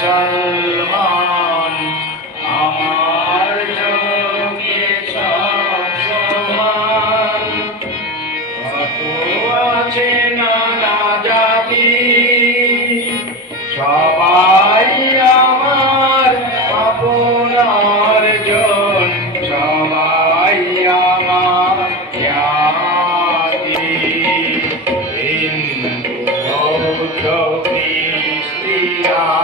মুসলমান আমার চোখে সব সমান। কত আছে নানা জাতি, সবাই আমার আপনার জন, সবাই আমার জ্ঞাতি। হিন্দু বৌদ্ধ খ্রিস্টিয়ান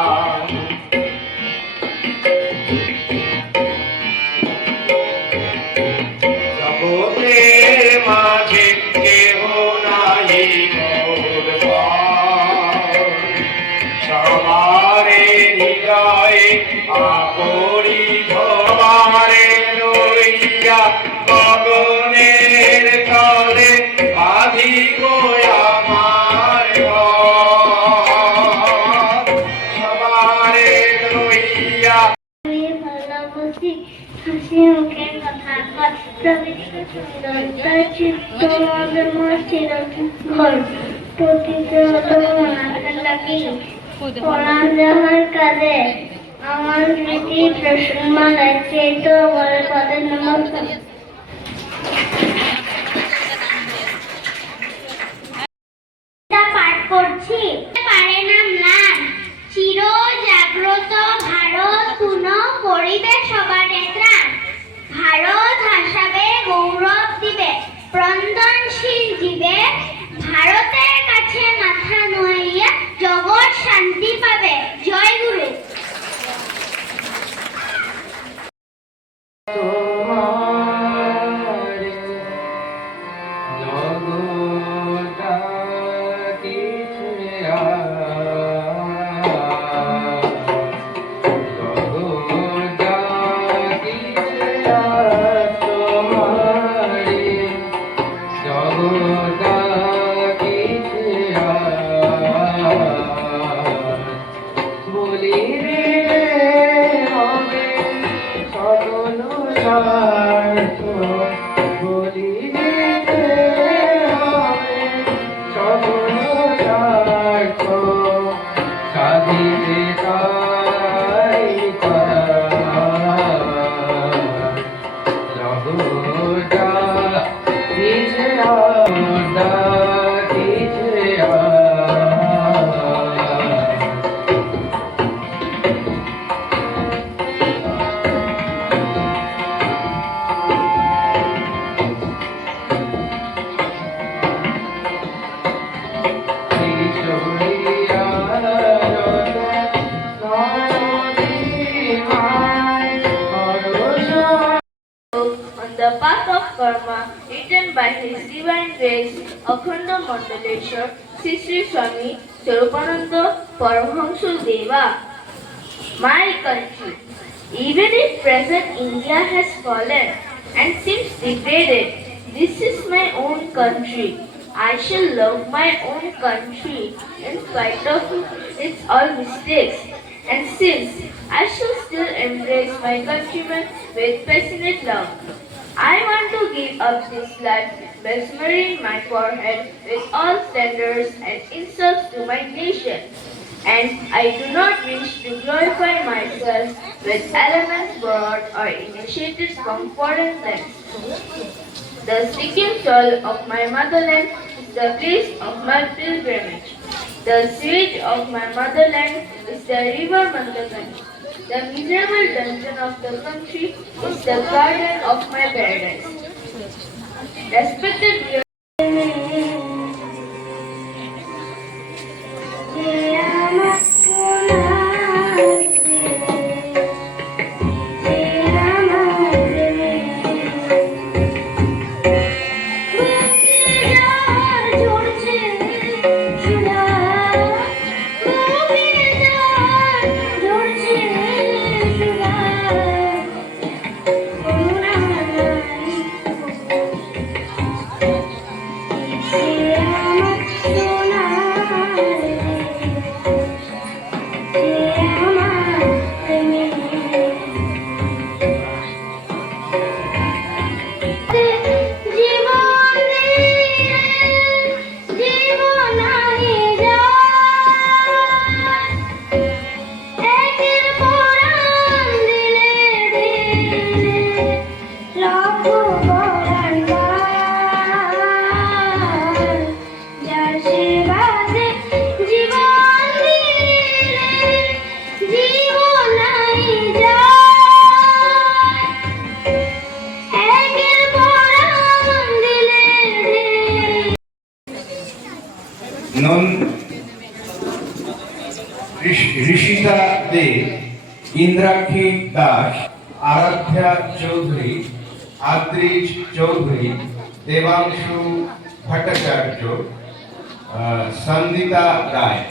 জগতের মাঝে কেহ নাই মোর পর, সবারে হৃদয়ে আপরি সবারে লইয়া গগনের তলে বাঁধি গো আমার ঘর। সবারে লইয়া ভালোবাসি হাসি মুখে কথা কয়, প্রকৃতি সুন্দর তার চিত্ত মদের মাঝের ঘর। প্রকৃতিগত মনাকার লাগি পরাণ যাহার কাঁদে, আমার স্মৃতি প্রসন্নমালায় চেত বলে পদের নমস্কার। পাঠ করছি পারে না ম্লান, চির জাগ্রত ভারত পুনঃ করিবে সবারে ত্রাণ। ভারত হাসাবে গৌরব দিবে ক্রন্দনশীল জীবে, ভারতের কাছে মাথা নুয়াইয়া জগৎ শান্তি পাবে। জয় গুরু। The path of karma, written by His Divine Grace Akhanda Mandaleshwar Sri Sri Swami Swarupananda Paramahamsa Deva. My country, even if present India has fallen and seems degraded, this is my own country. I shall love my own country in spite of its all mistakes and sins. I shall still embrace my countrymen with passionate love. I want to give up this life by smearing my forehead with all slanders and insults to my nation. And I do not wish to glorify myself with elements borrowed or initiated from foreign lands. The Sikkim soil of my motherland is the place of my pilgrimage. The sewage of my motherland is the river Mandakani. The miserable dungeon of the country is the garden of my paradise. Respected viewers, Rishita দে, ইন্দ্রাক্ষী দাস, আরাধ্যা চৌধুরী, আদ্রিজ চৌধুরী, দেবাংশু ভট্টাচার্য, সন্দিতা রায়।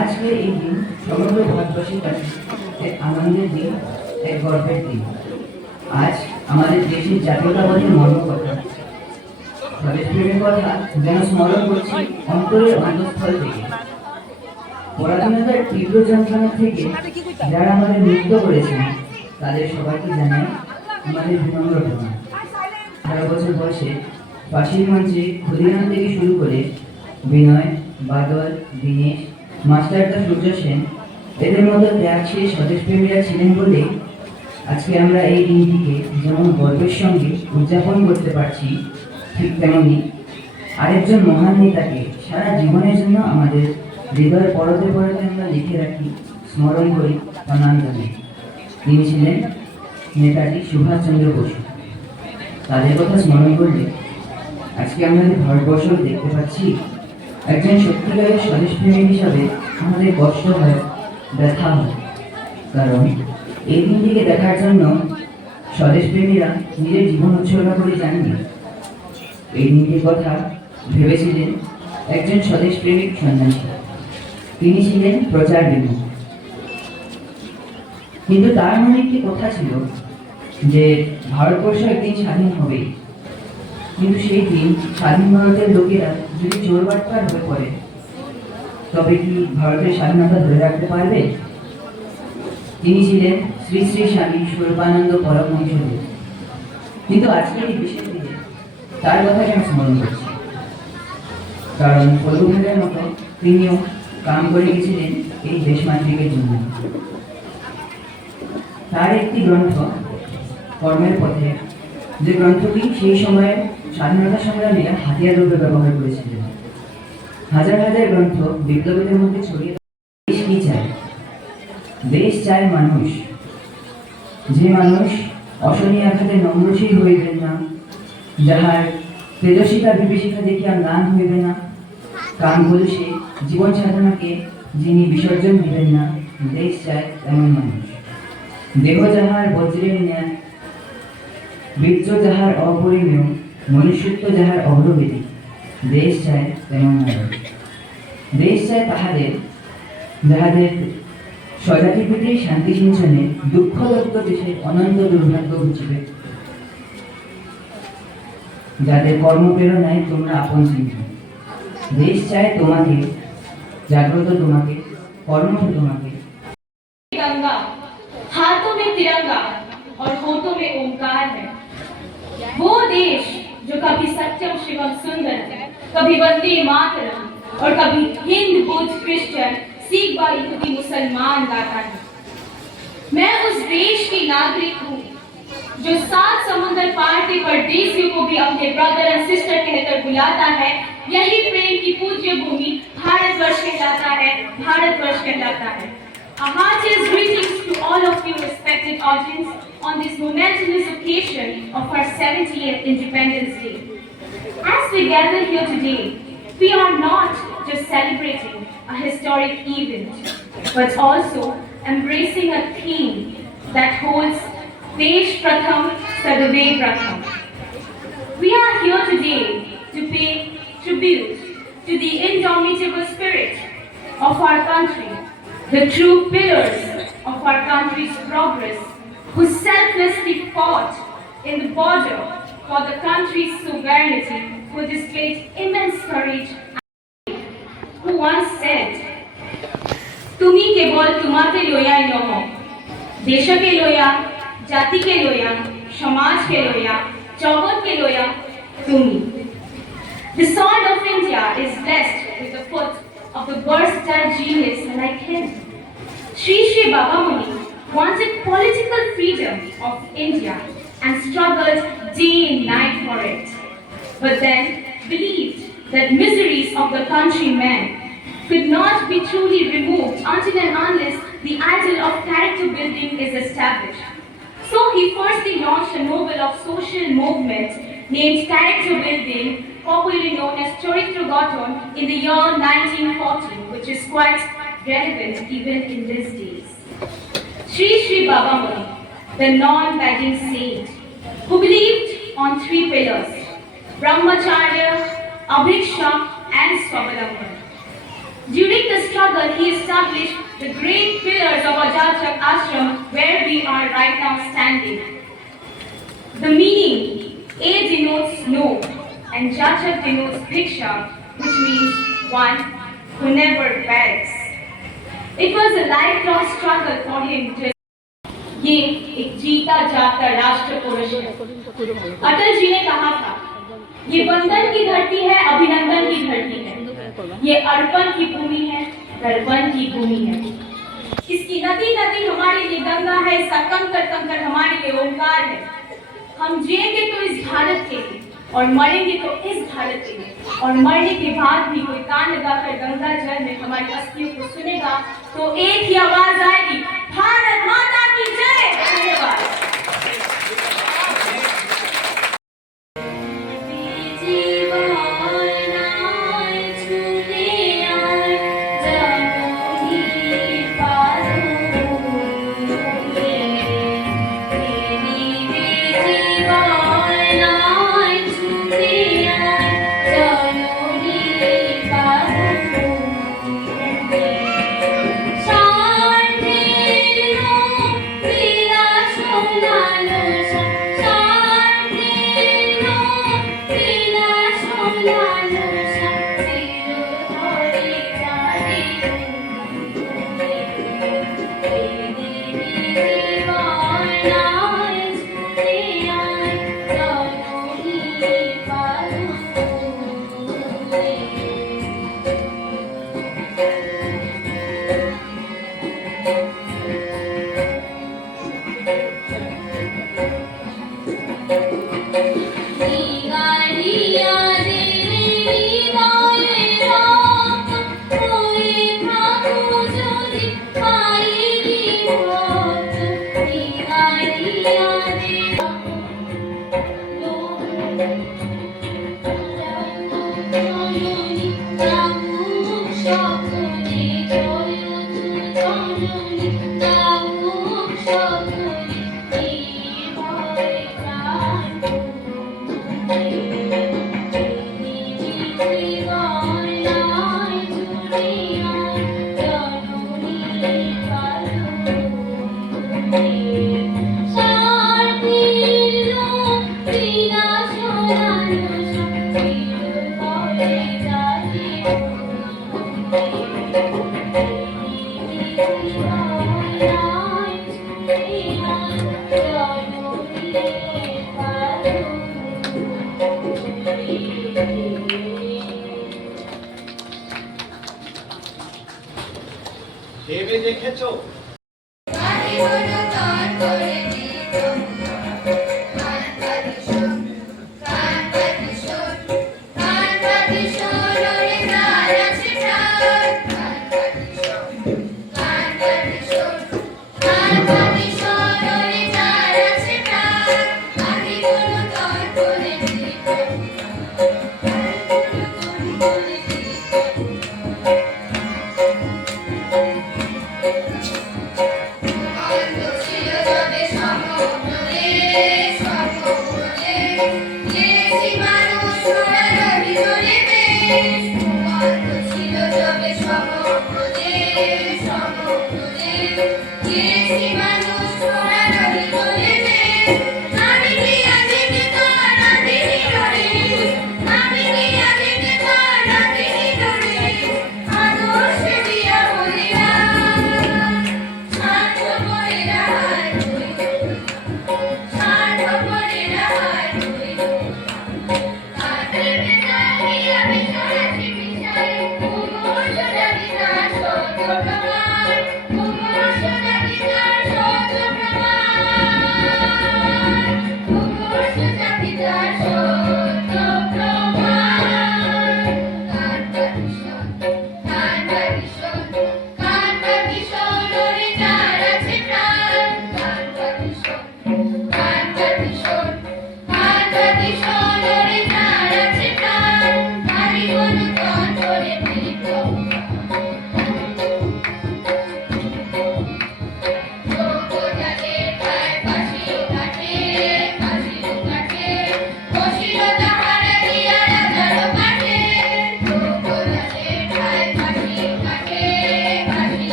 আজকের এই দিন সমগ্র ভারতবাসীর কাছে এক আনন্দের দিন, এক গর্বের দিন। আজ আমাদের দেশের জাতীয়তাবাদের মর্মকথা, স্বদেশপ্রেমের কথা যেন স্মরণ করছি অন্তরের অন্তঃস্থল থেকে। পরাধীনতার তীব্র যন্ত্রণা থেকে যারা আমাদের মুক্ত করেছেন তাদের সবাইকে জানাই আমাদের বিনম্র প্রণাম। 18 বছর বয়সে ফাঁসির মঞ্চে ক্ষুদিরাম থেকে শুরু করে বিনয়, বাদল, দীনেশ, মাস্টারদা সূর্য সেন এদের মতো ত্যাগশীল স্বদেশপ্রেমীরা ছিলেন বলে আজকে আমরা এই দিনটিকে যেমন গর্বের সঙ্গে উদযাপন করতে পারছি, ঠিক তেমনি আরেকজন মহান নেতাকে সারা জীবনের জন্য আমাদের হৃদয় পরতে পরতে আমরা লিখে রাখি, স্মরণ করি, প্রণাম জানাই। তিনি ছিলেন নেতাজি সুভাষচন্দ্র বসু। তাদের কথা স্মরণ করলে আজকে আমাদের ভারতবর্ষ দেখতে পাচ্ছি একজন সত্যিকারের স্বদেশপ্রেমী হিসাবে আমাদের কষ্ট হয়, ব্যথা হয়। কারণ এই দিনটিকে দেখার জন্য স্বদেশপ্রেমীরা নিজের জীবন উৎসর্গ করে যাননি। এই দিনটির কথা ভেবেছিলেন একজন স্বদেশপ্রেমিক সন্ন্যাসী। তিনি ছিলেন প্রচার বিমুখ, কিন্তু তার মনে একটি কথা ছিল, যে ভারতবর্ষ একদিন স্বাধীন হবেই, কিন্তু সেই দিন স্বাধীন ভারতের লোকেরা যদি চোরবাটপার হয়ে পড়ে তবে কি ভারতের স্বাধীনতা ধরে রাখতে পারবে? তিনি ছিলেন শ্রী শ্রী স্বামী স্বরূপানন্দ পরমহংসদেব। কিন্তু আজকের এই বিশেষ দিনে তার কথা কেন স্মরণ করছি? কারণ ফলুভাগের মতো তিনিও কাম করে গেছিলেন এই দেশমাতৃকের জন্য। তার একটি গ্রন্থ কর্মের পথে, যে গ্রন্থটি সেই সময়ে স্বাধীনতা সংগ্রামীরা হাতিয়ার রূপে ব্যবহার করেছিলেন। হাজার হাজার গ্রন্থ বিপ্লবীদের মধ্যে ছড়িয়ে। দেশ কি চায়? দেশ চায় মানুষ, যে মানুষ অশনি আঘাতে নম্রশীল হইবেন না, যাহার তেজস্বিতা বিভীষিকা দেখিয়া ম্লান হইবে না, কাম কলুষে জীবন সাধনাকে যিনি বিসর্জন দিবেন না। দেশ চায় এমন মানুষ। দেহ যাহার বজ্রের ন্যায়, বীর্য যাহার অপরিমেয়, মনুষ্যত্ব যাহার অগ্রগতি। দেশ চায় তেমন মানুষ। দেশ চায় তাহাদের যাহাদের স্বজাতিপ্রীতির শান্তি সিঞ্চনে দুঃখদত্ত দেশের অনন্ত দুর্ভাগ্য ঘুচিবে, যাদের কর্মপ্রেরণায় তোমরা আপন চিহ্ন। দেশ চায় তোমাকে, জাগ্রত তোমাকে, কর্মঠ তোমাকে। गंगा हाथों में तिरंगा और होठों में ओंकार है। वो देश जो कभी सत्यम शिवम सुंदर, कभी वंदे मातरम और कभी हिंद बुद्ध क्रिश्चियन सिख व यहूदी मुसलमान गाता है। मैं उस देश की नागरिक हूँ जो 7 समुद्र पार के परदेसियों को भी अपने ब्रदर एंड सिस्टर कहकर बुलाता है। यही प्रेम की पूज्य भूमि भारतवर्ष कहलाता है, भारतवर्ष कहलाता है। A heartiest greetings to all of you respected audience on this momentous occasion of our 70th Independence Day. As we gather here today, we are not just celebrating a historic event, but also embracing a theme that holds Desh Pratham Sadave Pratham. We are here today to pay tribute to the indomitable spirit of our country, the true pillars of our country's progress, who selflessly fought in the border for the country's sovereignty, who displayed immense courage, who once said, "Tumi kebol tumake loyai noho, desha ke loya, jati ke loya, samaj ke loya, jagat ke loya, tumi." The soil of India is blessed with the foot of the versatile genius like him. Sri Sri Baba Muni wanted political freedom of India and struggled day and night for it, but then believed that miseries of the countrymen could not be truly removed until and unless the ideal of character building is established. So he firstly launched a novel of social movement named Character Building, popularly known as Charitra Gaton, in the year 1940, which is quite relevant even in these days. Sri Sri Baba Muni, the non-begging saint, who believed on 3 pillars: Brahmacharya, Abhiksha, and Swavalamban. During the struggle, he established the great pillars of Ajachak Ashram, where we are right now standing. The meaning: A denotes no, and Jachak denotes Bhiksha, which means one who never begs. It was a lifelong struggle for him to ये एक जीता जागता राष्ट्र पुरुष है। अटल जी ने कहा था, ये वंदन की धरती है, अभिनंदन की धरती है, ये अर्पण की भूमि है, दर्पण की भूमि है। इसकी नदी नदी हमारे लिए गंगा है, इसका कंकर कंकर हमारे लिए ओंकार है। हम जिएंगे तो इस भारत के लिए और मरेंगे तो इस भारत के लिए, और मरने के बाद भी कोई कान लगाकर गंगा जल में हमारी अस्थियों को सुनेगा तो एक ही आवाज आएगी, भारत माता की जय। धन्यवाद। শান্তি ভেবে দেখেছো